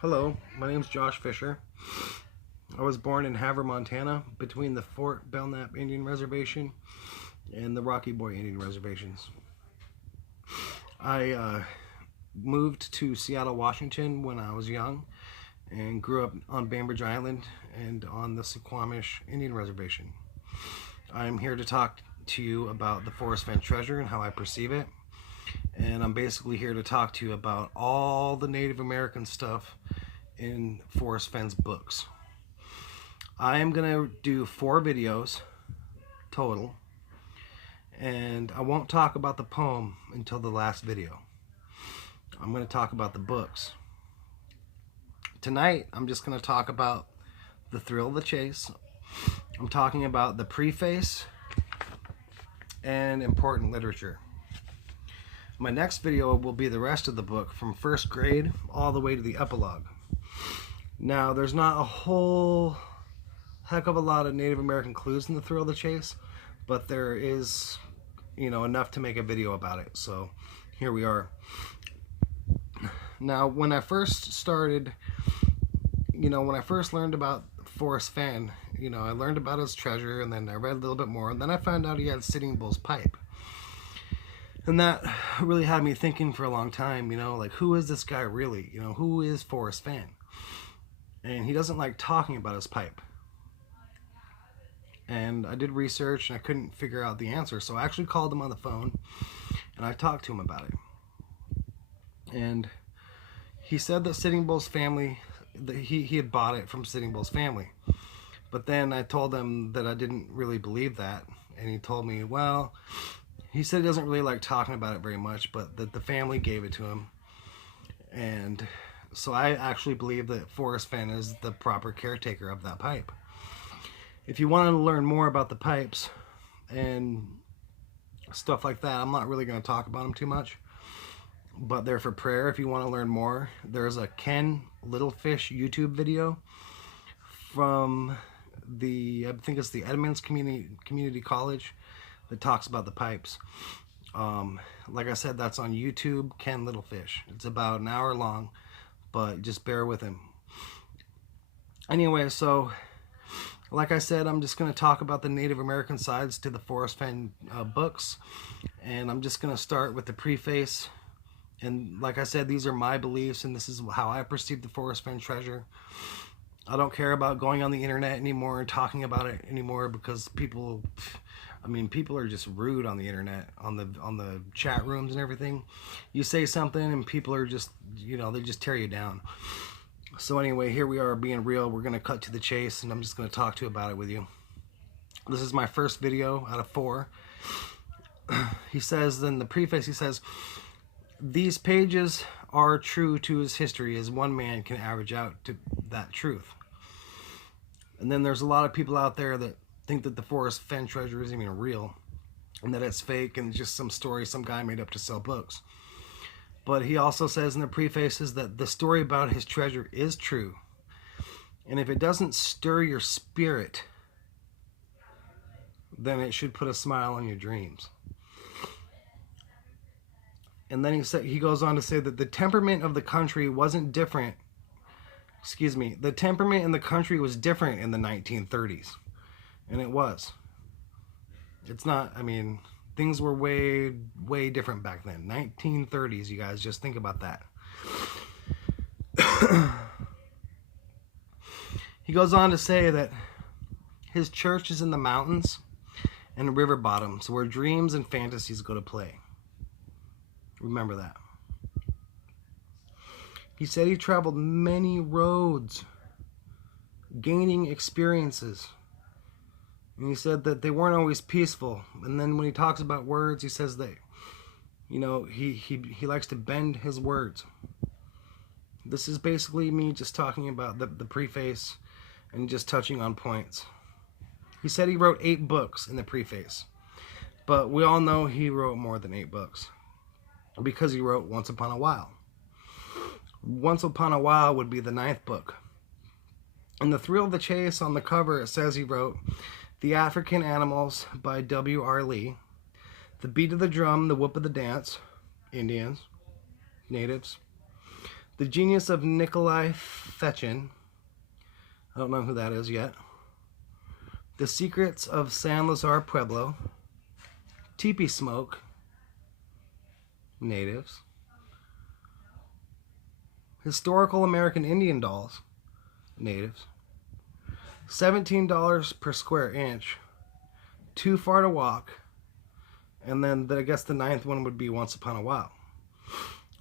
Hello, my name is Josh Fisher. I was born in Havre, Montana, between the Fort Belknap Indian Reservation and the Rocky Boy Indian Reservations. I moved to Seattle, Washington when I was young and grew up on Bainbridge Island and on the Suquamish Indian Reservation. I'm here to talk to you about the Forrest Fenn treasure and how I perceive it. And I'm basically here to talk to you about all the Native American stuff in Forrest Fenn's books. I am going to do 4 videos total, and I won't talk about the poem until the last video. I'm going to talk about the books. Tonight, I'm just going to talk about The Thrill of the Chase. I'm talking about the preface and important literature. My next video will be the rest of the book from first grade all the way to the epilogue. Now, there's not a whole heck of a lot of Native American clues in The Thrill of the Chase, but there is, enough to make a video about it. So here we are. Now, when I first started, when I first learned about Forrest Fenn, I learned about his treasure, and then I read a little bit more, and then I found out he had Sitting Bull's pipe. And that really had me thinking for a long time, like, who is this guy really? Who is Forrest Fenn? And he doesn't like talking about his pipe. And I did research, and I couldn't figure out the answer. So I actually called him on the phone, and I talked to him about it. And he said that Sitting Bull's family, that he had bought it from Sitting Bull's family. But then I told him that I didn't really believe that. And he told me, well, he said he doesn't really like talking about it very much, but that the family gave it to him. And so I actually believe that Forrest Fenn is the proper caretaker of that pipe. If you want to learn more about the pipes and stuff like that, I'm not really going to talk about them too much, but they're for prayer. If you want to learn more, there's a Ken Littlefish YouTube video from I think it's the Edmonds Community College, that talks about the pipes. Like I said, that's on YouTube, Ken Littlefish. It's about an hour long, but just bear with him. Anyway, so like I said, I'm just going to talk about the Native American sides to the Forrest Fenn books, and I'm just going to start with the preface. And like I said, these are my beliefs, and this is how I perceive the Forrest Fenn treasure. I don't care about going on the internet anymore and talking about it anymore, because people are just rude on the internet, on the chat rooms and everything. You say something and people are just, they just tear you down. So anyway, here we are being real. We're going to cut to the chase, and I'm just going to talk to you about it with you. This is my first video out of 4. He says, in the preface, he says, these pages are true to his history as one man can average out to that truth. And then there's a lot of people out there that think that the Forrest Fenn treasure isn't even real, and that it's fake and just some story some guy made up to sell books. But he also says in the prefaces that the story about his treasure is true, and if it doesn't stir your spirit, then it should put a smile on your dreams. And then he goes on to say that the temperament of the country wasn't different. The temperament in the country was different in the 1930s. And it was. It's not, things were way, way different back then. 1930s, you guys, just think about that. He goes on to say that his church is in the mountains and river bottoms where dreams and fantasies go to play. Remember that. He said he traveled many roads, gaining experiences. And he said that they weren't always peaceful. And then when he talks about words, he says that, he likes to bend his words. This is basically me just talking about the preface and just touching on points. He said he wrote 8 books in the preface, but we all know he wrote more than 8 books, because he wrote Once Upon a While. Once Upon a While would be the 9th book. In The Thrill of the Chase, on the cover, it says he wrote The African Animals by W.R. Lee, The Beat of the Drum, The Whoop of the Dance, Indians, Natives, The Genius of Nikolai Fechin. I don't know who that is yet. The Secrets of San Lazar Pueblo. Teepee Smoke. Natives. Historical American Indian Dolls. Natives. $17 per square inch. Too Far to Walk. And then I guess the 9th one would be Once Upon a While.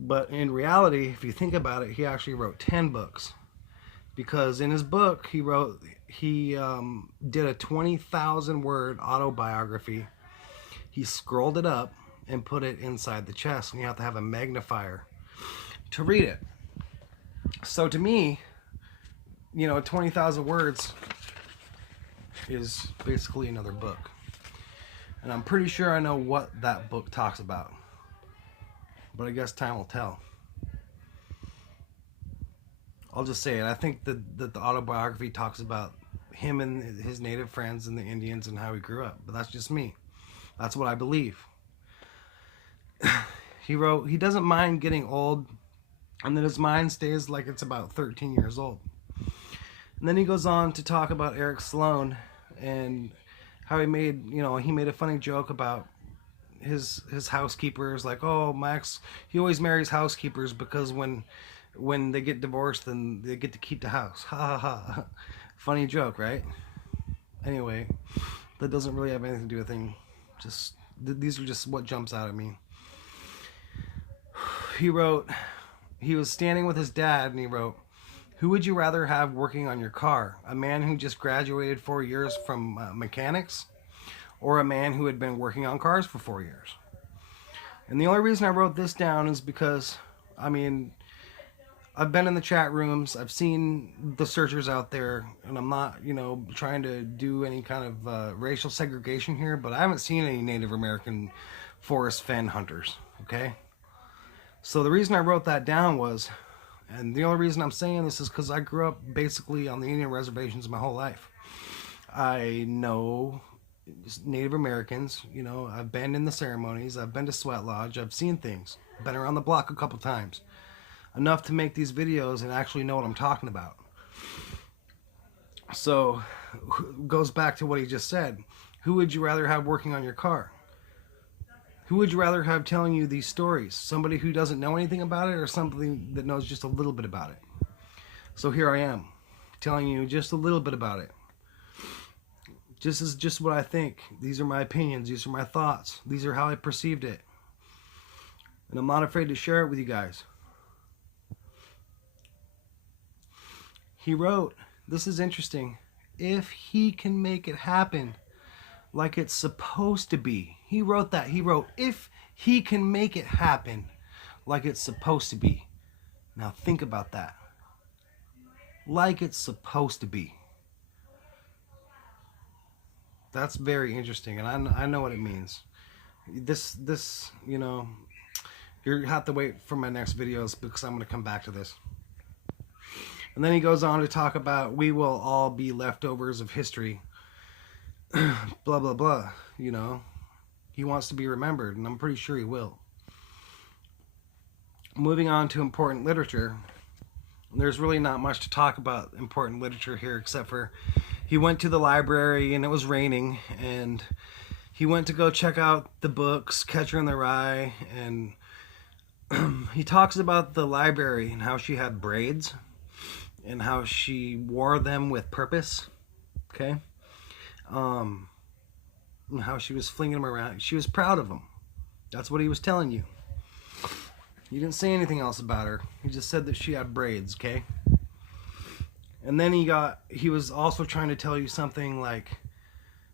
But in reality, if you think about it, he actually wrote 10 books. Because in his book, he did a 20,000 word autobiography. He scrolled it up and put it inside the chest, and you have to have a magnifier to read it. So to me, 20,000 words is basically another book. And I'm pretty sure I know what that book talks about. But I guess time will tell. I'll just say it. I think that the autobiography talks about him and his native friends and the Indians and how he grew up. But that's just me. That's what I believe. He wrote, he doesn't mind getting old, and then his mind stays like it's about 13 years old. And then he goes on to talk about Eric Sloan and how he made a funny joke about his housekeepers, like, oh, Max, he always marries housekeepers because when they get divorced, then they get to keep the house. Ha ha ha. Funny joke, right? Anyway, that doesn't really have anything to do with anything. Just these are just what jumps out at me. He wrote, he was standing with his dad, and he wrote, "Who would you rather have working on your car? A man who just graduated 4 years from mechanics, or a man who had been working on cars for 4 years?" And the only reason I wrote this down is because, I've been in the chat rooms, I've seen the searchers out there, and I'm not, trying to do any kind of racial segregation here, but I haven't seen any Native American Forrest Fenn hunters, okay? So the reason I wrote that down was, and the only reason I'm saying this is because I grew up basically on the Indian reservations my whole life. I know Native Americans, I've been in the ceremonies, I've been to Sweat Lodge, I've seen things, been around the block a couple times. Enough to make these videos and actually know what I'm talking about. So, goes back to what he just said. Who would you rather have working on your car? Who would you rather have telling you these stories? Somebody who doesn't know anything about it, or somebody that knows just a little bit about it? So here I am, telling you just a little bit about it. This is just what I think. These are my opinions. These are my thoughts. These are how I perceived it. And I'm not afraid to share it with you guys. He wrote, this is interesting, if he can make it happen like it's supposed to be. He wrote that. He wrote, if he can make it happen like it's supposed to be. Now think about that. Like it's supposed to be. That's very interesting, and I know what it means. This, you have to wait for my next videos because I'm going to come back to this. And then he goes on to talk about we will all be leftovers of history. Blah, blah, blah. He wants to be remembered, and I'm pretty sure he will. Moving on to important literature. There's really not much to talk about important literature here, except for he went to the library and it was raining, and he went to go check out the books, Catcher in the Rye, and he talks about the library and how she had braids and how she wore them with purpose, okay? And how she was flinging them around. She was proud of them. That's what he was telling you. He didn't say anything else about her. He just said that she had braids, okay? And then he was also trying to tell you something like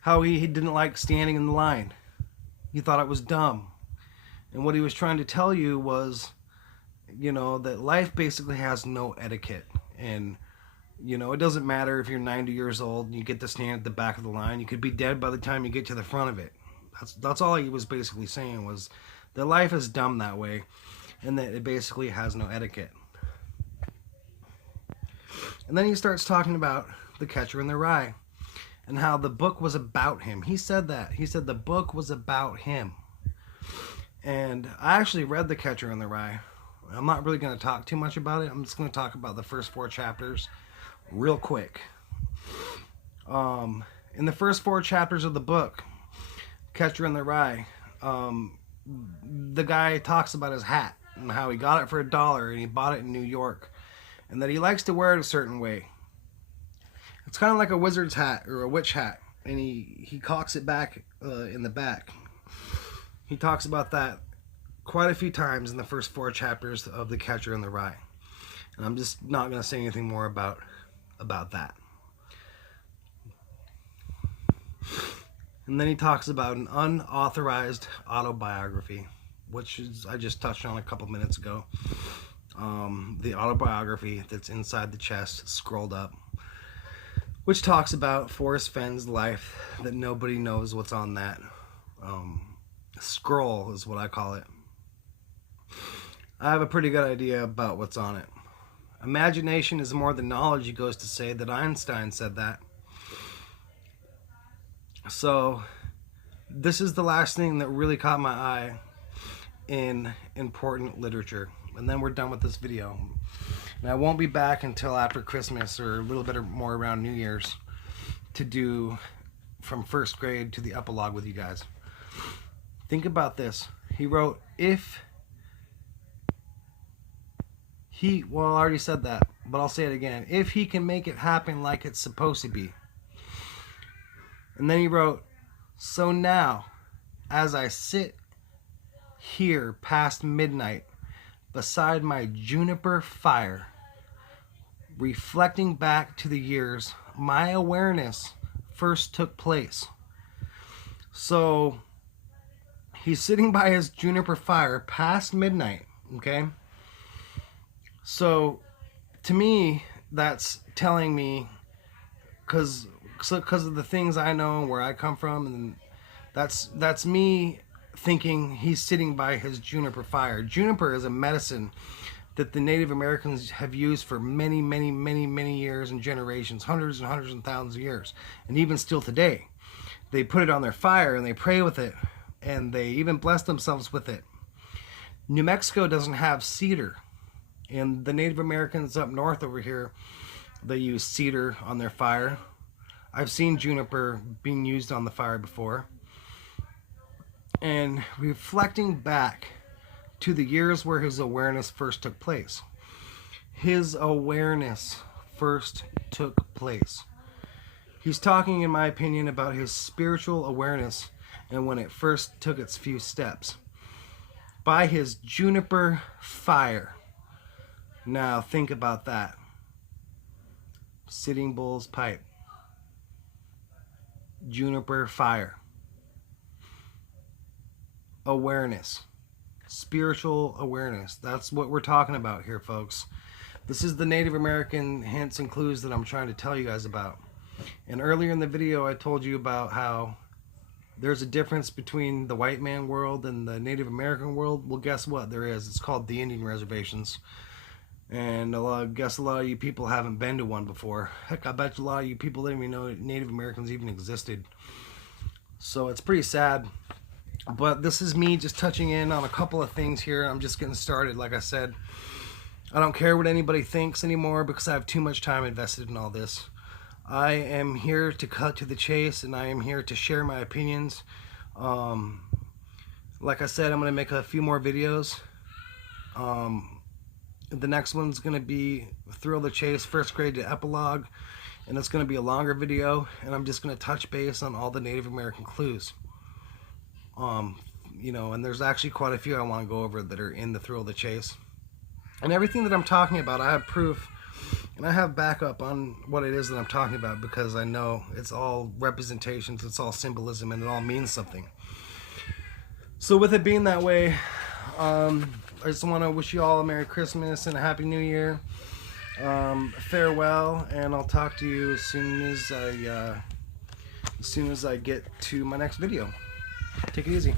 how he didn't like standing in the line. He thought it was dumb. And what he was trying to tell you was, that life basically has no etiquette. And, it doesn't matter if you're 90 years old and you get to stand at the back of the line. You could be dead by the time you get to the front of it. That's all he was basically saying, was that life is dumb that way, and that it basically has no etiquette. And then he starts talking about The Catcher in the Rye and how the book was about him. He said that. He said the book was about him. And I actually read The Catcher in the Rye I'm not really going to talk too much about it. I'm just going to talk about the first 4 chapters real quick. In the first 4 chapters of the book, Catcher in the Rye, the guy talks about his hat and how he got it for $1 and he bought it in New York, and that he likes to wear it a certain way. It's kind of like a wizard's hat or a witch hat, and he cocks it back in the back. He talks about that quite a few times in the first 4 chapters of The Catcher in the Rye, and I'm just not going to say anything more about that. And then he talks about an unauthorized autobiography, which is, I just touched on a couple minutes ago. The autobiography that's inside the chest, scrolled up, which talks about Forrest Fenn's life, that nobody knows what's on that. Scroll is what I call it. I have a pretty good idea about what's on it. Imagination is more than knowledge, he goes to say, that Einstein said that. So this is the last thing that really caught my eye in important literature, and then we're done with this video. And I won't be back until after Christmas or a little bit more around New Year's to do from first grade to the epilogue with you guys. Think about this. He wrote, well, I already said that, but I'll say it again. If he can make it happen like it's supposed to be. And then he wrote, so now, as I sit here past midnight beside my juniper fire, reflecting back to the years my awareness first took place. So he's sitting by his juniper fire past midnight, okay? So to me, that's telling me, because of the things I know and where I come from, and that's me thinking he's sitting by his juniper fire. Juniper is a medicine that the Native Americans have used for many, many, many, many years and generations, hundreds and hundreds and thousands of years, and even still today. They put it on their fire and they pray with it, and they even bless themselves with it. New Mexico doesn't have cedar, and the Native Americans up north over here, they use cedar on their fire. I've seen juniper being used on the fire before. And reflecting back to the years where his awareness first took place. His awareness first took place. He's talking, in my opinion, about his spiritual awareness and when it first took its few steps. By his juniper fire. Now think about that. Sitting Bull's pipe. Juniper fire. Awareness. Spiritual awareness. That's what we're talking about here, folks. This is the Native American hints and clues that I'm trying to tell you guys about. And earlier in the video I told you about how there's a difference between the white man world and the Native American world. Well, guess what? There is. It's called the Indian reservations. And I guess a lot of you people haven't been to one before. Heck, I bet a lot of you people didn't even know Native Americans even existed. So it's pretty sad. But this is me just touching in on a couple of things here. I'm just getting started. Like I said, I don't care what anybody thinks anymore because I have too much time invested in all this. I am here to cut to the chase, and I am here to share my opinions. Like I said, I'm going to make a few more videos. The next one's going to be Thrill the Chase, first grade to epilogue, and it's going to be a longer video, and I'm just going to touch base on all the Native American clues. You know, and there's actually quite a few I want to go over that are in the Thrill the Chase. And everything that I'm talking about, I have proof, and I have backup on what it is that I'm talking about, because I know it's all representations, it's all symbolism, and it all means something. So with it being that way, I just want to wish you all a Merry Christmas and a Happy New Year. Farewell, and I'll talk to you as soon as I get to my next video. Take it easy.